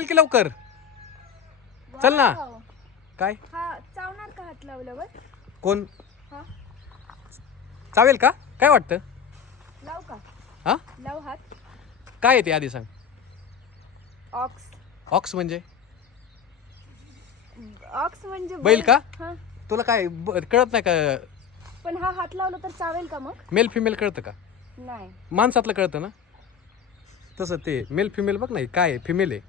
चल की लवकर चल ना. काय हा चावणार का हात लावल्यावर? कोण हा चावेल का? काय वाटतं? लाव का? हा लाव हात. काय आहे ते आधी सांग. ऑक्स. ऑक्स म्हणजे ऑक्स म्हणजे बैल का? हा तुला काय कळत नाही का? पण हा हात लावला तर चावेल का मग? मेल फिमेल कळतं का? नाही. माणसातलं कळतं ना तसं. ते मेल फिमेल बघ नाही काय फिमेल आहे.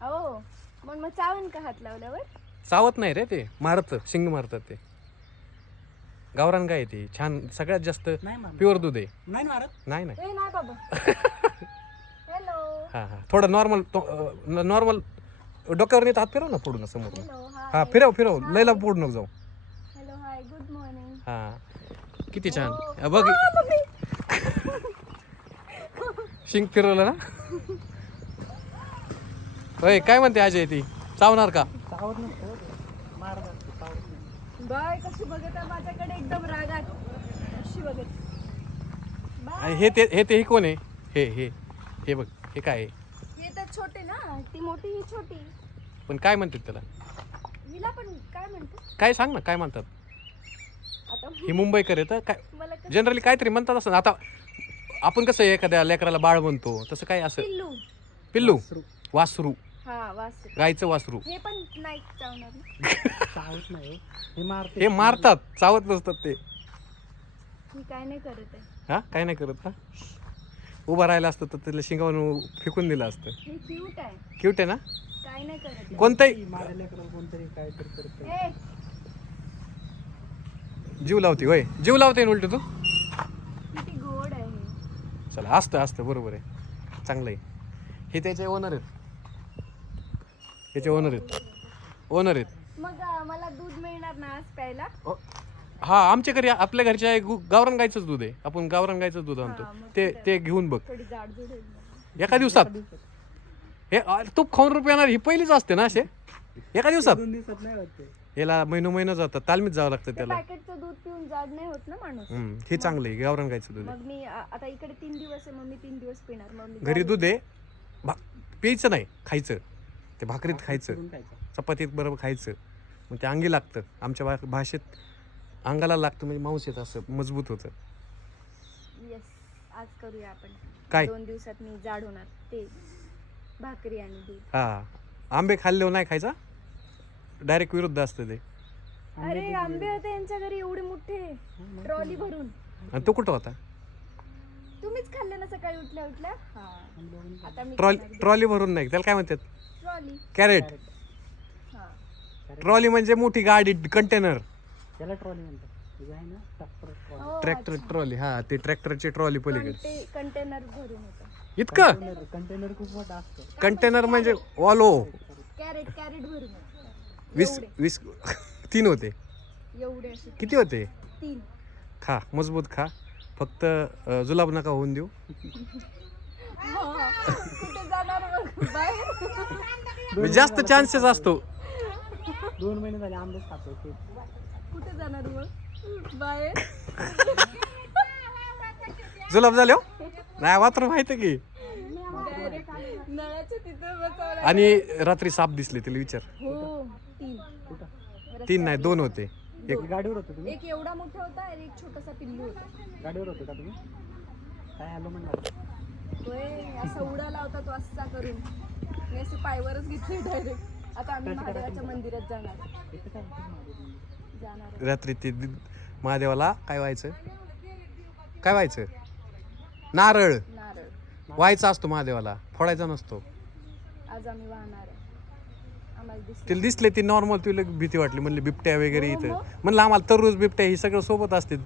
हो मग चावेल का हात लावल्यावर? चावत नाही रे ते, मारतं शिंग मारतात ते. गावरान गाय आहे ती छान, सगळ्यात जास्त प्युअर दूध आहे. नाही मारत. नाही नाही ए नाही बाबा. हॅलो हा हा थोडं नॉर्मल नॉर्मल डोक्यावर नेत हात फिरव ना पुढून समोर. हॅलो हा फिरव फिरव लयला पुढं नको जाऊ. Hello hi good morning. हा किती छान बघ शिंग फिरवलं ना. होय काय म्हणते अजय ती चावणार का? चावत नसतं मारत चावत नाही. बाय कशी बघत आहे माझ्याकडे एकदम रागात. कशी बघत आणि हे कोण आहे? हे बघ हे काय आहे? हे तर छोटे ना, ती मोठी ही छोटी. पण काय म्हणतात त्याला? हिला पण काय म्हणतो? काय सांग ना काय म्हणतात? आता ही मुंबईकर आहे तर काय मला कसं जनरली काहीतरी म्हणतात असं. आता आपण कसं एखाद्या लेकराला बाळ म्हणतो तसं काय असं. पिल्लू. पिल्लू वासरू हा वासरू. गायचं वासरू. हे पण नाही चावणार ना? चावत नाही. हे मारते. हे मारतात चावत नसतात ते. मी काय नाही करत आहे. हा काय नाही करत का? उभं राहिलं असतं तर त्याला शिंगावून फेकून दिलं असतं. हे क्यूट आहे. क्यूट आहे ना. काय नाही करत आहे. कोणताही मारायला कोणतरी काहीतरी करते. ए जीव लावते होय. जीव लावते ना उलट तू. किती गोड आहे हे. चला असतं बरोबर आहे. चांगलं आहे. हे त्याचे ओनर आहेत. त्याचे ओनर आहेत. मग मला दूध मिळणार ना आज प्यायला? हा आमच्या घरी आपल्या घरच्या गावरान गायचंच दूध आहे. आपण गावरान गायचं दूध आणतो. हा, मग ते घेऊन बघ थोडी जाडजूड आहे मग. एका दिवसात. हे तूप खाऊन रुपये येणार ही पहिलीच असते ना असे एका दिवसात. 2 दिवसात नाही होते. याला महिना जातात तालमीत जावं लागतं ते त्याला. पॅकेटचं दूध पिऊन जाड नाही होत ना माणूस. हे चांगलं आहे गावरान गायचं दूध आहे. मग मी आता इकडे 3 दिवस आहे, मग मी 3 दिवस पिणार. मग मी घरी दूध आहे. प्यायचं नाही खायचं. ते भाकरीत खायचं, करून खायचं. चपातीत बरोबर खायचं. मग ते अंगी लागतं. आमच्या भाषेत अंगाला लागतं म्हणजे मांस येतं असं मजबूत होतं. येस आज करूया आपण. काय? 2 दिवसात मी जाड होणार. ते भाकरी आणि दूध. हा आंबे खाल्ले नाही खायचा. डायरेक्ट विरुद्ध असतं ते. अरे आंबे होते यांच्या घरी एवढे मोठे ट्रॉली भरून. आणि तो कुठं होता? तुम्हीच खाल्ले ना सकाळी उठल्या उठल्या. हा आता मी ट्रॉली भरून नाही त्याला काय म्हणतात? ट्रॉली. कॅरेट. हा ट्रॉली म्हणजे मोठी गाडी कंटेनर. त्याला ट्रॉली म्हणतात. तुझं आहे ना ट्रॅक्टर ट्रॉली. हो, ट्रॅक्टर ट्रॉली. हा ते ट्रॅक्टरची ट्रॉली पलीकडे. कंटेनर भरून होतं. इतकं कंटेनर खूप मोठा असतो. कंटेनर म्हणजे ऑलो. कॅरेट भरून होतं. 20 3 होते. एवढे असे किती होते? 3. खा मजबूत खा. फक्त जुलाब नका होऊन देऊ. कुठे जाणार मग बाहेर? जास्त चान्सेस असतो. 2 महिने झाले आंबेच खातो. कुठे जाणार मग बाहेर? जुलाब झाले हो नाही वात्र माहिती की. नळाच्या तिथं बसवलं. आणि रात्री साप दिसले तिला विचार. हो 3. 3 नाही 2 होते. एक गाडीवर होतो तुम्ही? एक एवढा मोठा होता आणि एक छोटासा पिल्लू होता. गाडीवर होते का तुम्ही? काय आलो म्हणणार? होय असा उडाला होता तो असा करून. मी असे पायवरच घेतले डायरेक्ट. आता आम्ही महादेवाच्या मंदिरात जाणार. इथं काय जाणार. रात्री ते महादेवाला काय व्हायचं? नारळ व्हायचा असतो महादेवाला, फोडायचा नसतो. आज आम्ही वाहणार आहे. आम्हाला दिसलं. तिला दिसले ती नॉर्मल. तुला भीती वाटली म्हणली बिबट्या वगैरे इथं. म्हणलं आम्हाला तरुज बिबट्या ही सगळं सोबत असते.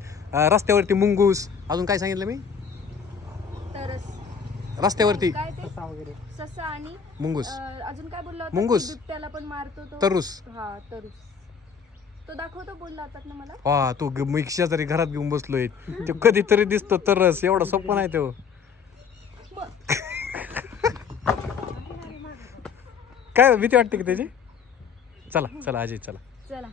रस्त्यावरती मुंगूस. अजून काय सांगितलं मी? तरच रस्त्यावरती काय ते ससा वगैरे. ससा आणि मुंगूस अजून काय बोलला होता? मुंगूस. बिबट्याला पण मारतो तो. तरुस. हा तरुस. तो दाखवतो बोलला होता ना मला. हा तो मी शेजारी घरात घेऊन बसलोय. तो कधीतरी दिसतो तरस. एवढा सोपं नाही तो. काय भीती वाटते की त्याची? चला अजय चला.